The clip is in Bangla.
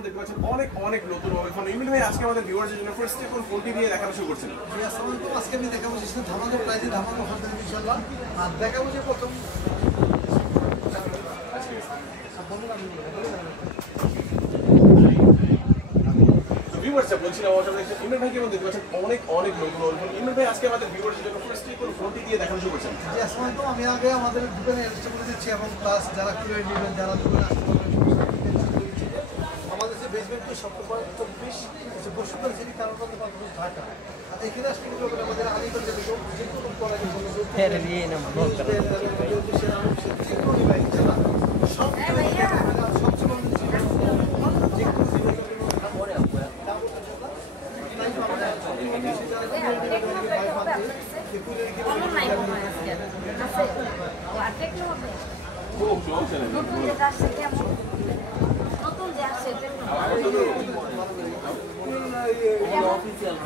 মধ্যে দেখতে পাচ্ছেন অনেক অনেক নতুন মোবাইল ফোন। ইমিল ভাই আজকে আমাদের ভিউয়ারদের জন্য ফার্স্ট কোন ফোনটি দিয়ে দেখানো শুরু করছেন? জি আসসালামু আলাইকুম। আজকে আমি দেখাবো যে ধামাকা প্রাইজে ধামাকা অফার দেব ইনশাআল্লাহ। আর দেখাবো যে প্রথম ভিউয়ার্সরা বলছিলাম ইমিল ভাইকে মধ্যে দেখতে পাচ্ছেন অনেক অনেক নতুন মোবাইল ফোন। ইমিল ভাই আজকে আমাদের ভিউয়ারদের জন্য ফার্স্ট কোন ফোনটি দিয়ে দেখানো শুরু করছেন? জি আসসালামু আলাইকুম। আমি আগে আমাদের দোকানে অ্যাড্রেসটা বলে দিচ্ছি এবং প্লাস যারা কিনে নেবেন যারা দোকানে আসতে পারবেন আমাদের যে basement two Saptapara 24 Bashundhara city কারণবন্ধ পাঁচপুর ঢাকা। আর এখানে আসলে আমাদের আলিগঞ্জ যে কোনো কলেজে কোনো সব অফিসিয়াল